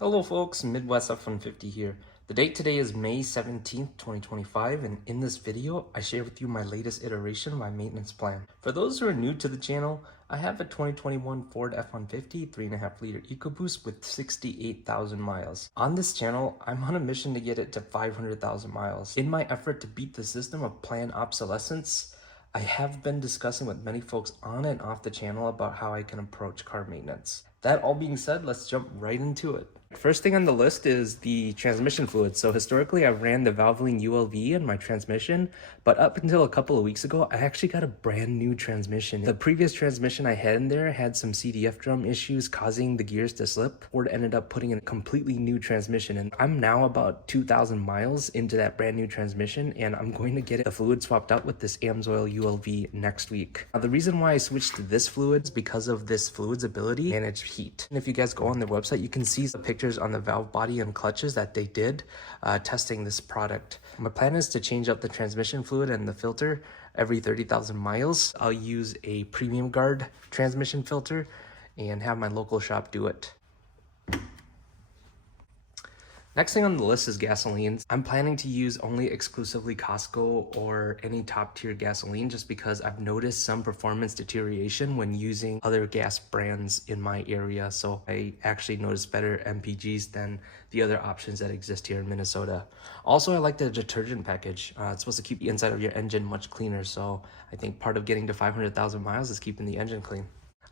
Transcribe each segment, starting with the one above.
Hello folks, Midwest F-150 here. The date today is May 17th, 2025, and in this video, I share with you my latest iteration of my maintenance plan. For those who are new to the channel, I have a 2021 Ford F-150 3.5 liter EcoBoost with 68,000 miles. On this channel, I'm on a mission to get it to 500,000 miles. In my effort to beat the system of planned obsolescence, I have been discussing with many folks on and off the channel about how I can approach car maintenance. That all being said, let's jump right into it. First thing on the list is the transmission fluid. So historically, I ran the Valvoline ULV in my transmission, but up until a couple of weeks ago, I actually got a brand new transmission. The previous transmission I had in there had some CDF drum issues causing the gears to slip. Ford ended up putting in a completely new transmission, and I'm now about 2,000 miles into that brand new transmission, and I'm going to get the fluid swapped out with this AMSOIL ULV next week. Now, the reason why I switched to this fluid is because of this fluid's ability to manage heat. And if you guys go on their website, you can see the pictures on the valve body and clutches that they did testing this product. My plan is to change out the transmission fluid and the filter every 30,000 miles. I'll use a premium guard transmission filter and have my local shop do it. Next thing on the list is gasolines. I'm planning to use only exclusively Costco or any top tier gasoline just because I've noticed some performance deterioration when using other gas brands in my area. So I actually noticed better MPGs than the other options that exist here in Minnesota. Also, I like the detergent package. It's supposed to keep the inside of your engine much cleaner. So I think part of getting to 500,000 miles is keeping the engine clean.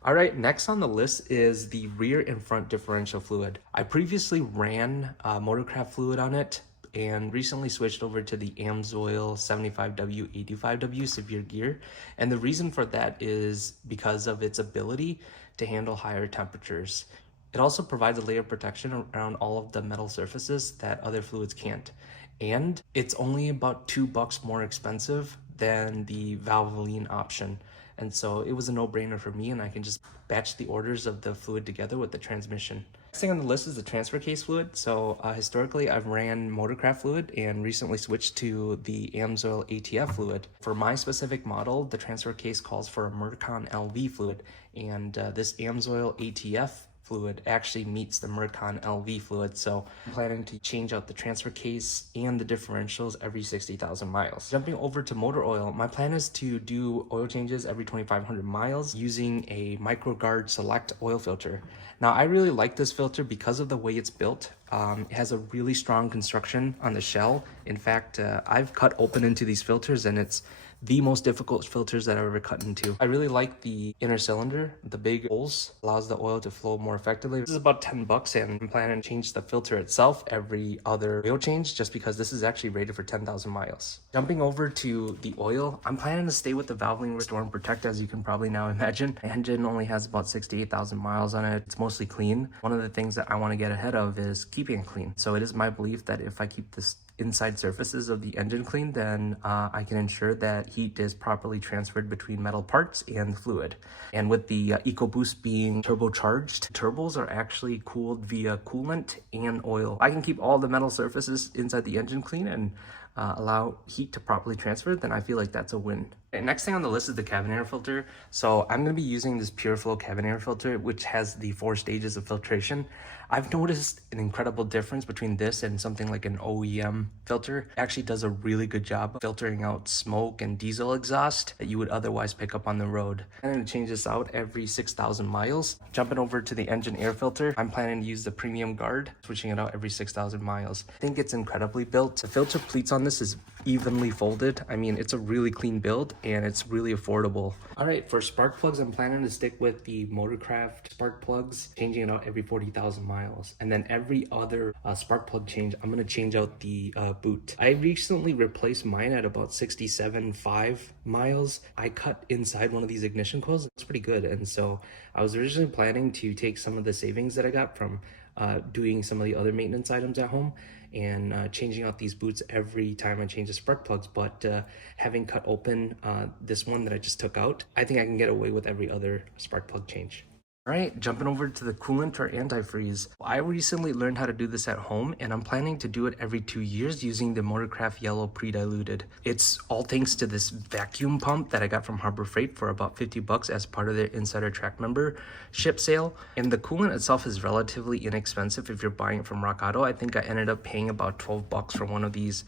All right, next on the list is the rear and front differential fluid. I previously ran Motorcraft fluid on it and recently switched over to the AMSOIL 75W 85W severe gear. And the reason for that is because of its ability to handle higher temperatures. It also provides a layer of protection around all of the metal surfaces that other fluids can't. And it's only about $2 more expensive than the Valvoline option. And so it was a no-brainer for me, and I can just batch the orders of the fluid together with the transmission. Next thing on the list is the transfer case fluid. So historically, I've ran Motorcraft fluid and recently switched to the AMSOIL ATF fluid. For my specific model, the transfer case calls for a Mercon LV fluid, and this AMSOIL ATF fluid actually meets the Mercon LV fluid, so I'm planning to change out the transfer case and the differentials every 60,000 miles. Jumping over to motor oil, my plan is to do oil changes every 2,500 miles using a MicroGuard Select oil filter. Now, I really like this filter because of the way it's built. It has a really strong construction on the shell. In fact, I've cut open into these filters and it's the most difficult filters that I've ever cut into. I really like the inner cylinder. The big holes allows the oil to flow more effectively. This is about $10 and I'm planning to change the filter itself every other oil change just because this is actually rated for 10,000 miles. Jumping over to the oil, I'm planning to stay with the Valvoline Restore and Protect, as you can probably now imagine. The engine only has about 68,000 miles on it. It's mostly clean. One of the things that I want to get ahead of is keeping it clean. So it is my belief that if I keep this inside surfaces of the engine clean, then I can ensure that heat is properly transferred between metal parts and the fluid. And with the EcoBoost being turbocharged, turbos are actually cooled via coolant and oil. I can keep all the metal surfaces inside the engine clean and allow heat to properly transfer, then I feel like that's a win. And next thing on the list is the cabin air filter. So I'm going to be using this PureFlow cabin air filter, which has the 4 stages of filtration. I've noticed an incredible difference between this and something like an OEM filter. It actually does a really good job of filtering out smoke and diesel exhaust that you would otherwise pick up on the road. I'm going to change this out every 6,000 miles. Jumping over to the engine air filter, I'm planning to use the premium guard, switching it out every 6,000 miles. I think it's incredibly built. The filter pleats on this is evenly folded. I mean, it's a really clean build and it's really affordable. All right, for spark plugs, I'm planning to stick with the Motorcraft spark plugs, changing it out every 40,000 miles. And then every other spark plug change, I'm gonna change out the boot. I recently replaced mine at about 67.5 miles. I cut inside one of these ignition coils. It's pretty good. And so I was originally planning to take some of the savings that I got from doing some of the other maintenance items at home and changing out these boots every time I change the spark plugs, but having cut open this one that I just took out, I think I can get away with every other spark plug change. All right, jumping over to the coolant or antifreeze. I recently learned how to do this at home, and I'm planning to do it every 2 years using the Motorcraft Yellow pre-diluted. It's all thanks to this vacuum pump that I got from Harbor Freight for about 50 bucks as part of their Insider Track membership sale. And the coolant itself is relatively inexpensive if you're buying it from Rock Auto. I think I ended up paying about 12 bucks for one of these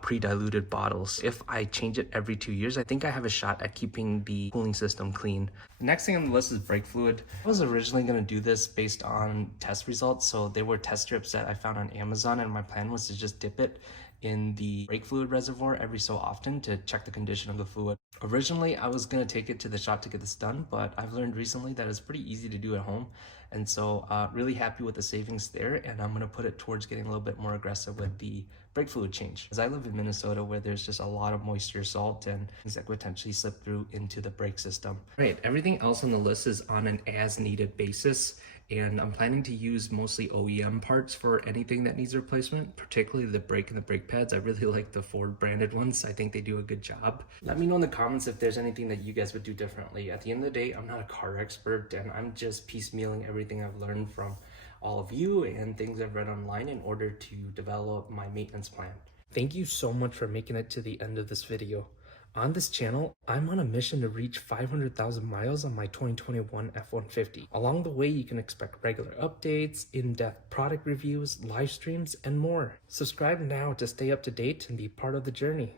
pre-diluted bottles. If I change it every 2 years, I think I have a shot at keeping the cooling system clean. The next thing on the list is brake fluid. I was originally going to do this based on test results. So they were test strips that I found on Amazon, and my plan was to just dip it in the brake fluid reservoir every so often to check the condition of the fluid. Originally, I was going to take it to the shop to get this done, but I've learned recently that it's pretty easy to do at home. And so really happy with the savings there, and I'm going to put it towards getting a little bit more aggressive with the brake fluid change. As I live in Minnesota where there's just a lot of moisture, salt, and things that could potentially slip through into the brake system. Right, everything else on the list is on an as needed basis, and I'm planning to use mostly OEM parts for anything that needs replacement, particularly the brake and the brake pads. I really like the Ford branded ones. I think they do a good job. Let me know in the comments if there's anything that you guys would do differently. At the end of the day, I'm not a car expert, and I'm just piecemealing everything I've learned from all of you and things I've read online in order to develop my maintenance plan. Thank you so much for making it to the end of this video. On this channel, I'm on a mission to reach 500,000 miles on my 2021 F-150. Along the way, you can expect regular updates, in-depth product reviews, live streams, and more. Subscribe now to stay up to date and be part of the journey.